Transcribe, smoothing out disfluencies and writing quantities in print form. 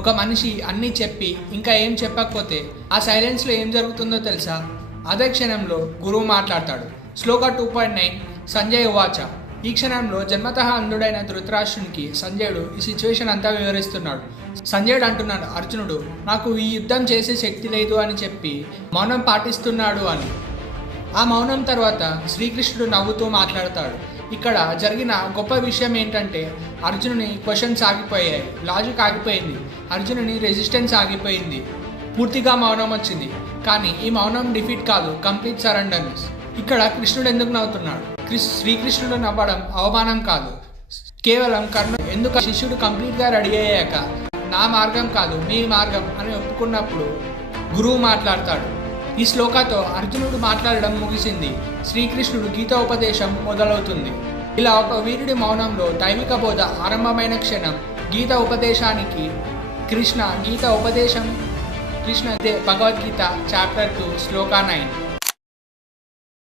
ఒక మనిషి అన్నీ చెప్పి ఇంకా ఏం చెప్పకపోతే ఆ సైలెన్స్లో ఏం జరుగుతుందో తెలుసా? అదే క్షణంలో గురువు మాట్లాడతాడు. శ్లోక 2.9 సంజయ్ ఉవాచ. ఈ క్షణంలో జన్మతః అంధుడైన ధృతరాష్ట్రునికి సంజయుడు ఈ సిచ్యువేషన్ అంతా వివరిస్తున్నాడు. సంజయుడు అంటున్నాడు, అర్జునుడు నాకు ఈ యుద్ధం చేసే శక్తి లేదు అని చెప్పి మౌనం పాటిస్తున్నాడు అని. ఆ మౌనం తర్వాత శ్రీకృష్ణుడు నవ్వుతూ మాట్లాడతాడు. ఇక్కడ జరిగిన గొప్ప విషయం ఏంటంటే అర్జునుని క్వశ్చన్స్ ఆగిపోయాయి, లాజిక్ ఆగిపోయింది, అర్జునుని రెసిస్టెన్స్ ఆగిపోయింది, పూర్తిగా మౌనం వచ్చింది. కానీ ఈ మౌనం డిఫీట్ కాదు, కంప్లీట్ సరెండర్నెస్. ఇక్కడ కృష్ణుడు ఎందుకు నవ్వుతున్నాడు? శ్రీకృష్ణుడు నవ్వడం అవమానం కాదు, కేవలం కర్ణుడు ఎందుకు శిష్యుడు కంప్లీట్గా రెడీ అయ్యాక నా మార్గం కాదు మీ మార్గం అని ఒప్పుకున్నప్పుడు గురువు మాట్లాడతాడు. ఈ శ్లోకాతో అర్జునుడు మాట్లాడడం ముగిసింది. శ్రీకృష్ణుడు గీత ఉపదేశం మొదలవుతుంది. ఇలా ఒక వీరుడి మౌనంలో దైవిక బోధ ఆరంభమైన క్షణం గీత ఉపదేశానికి కృష్ణ భగవద్గీత చాప్టర్ 2 శ్లోక 9.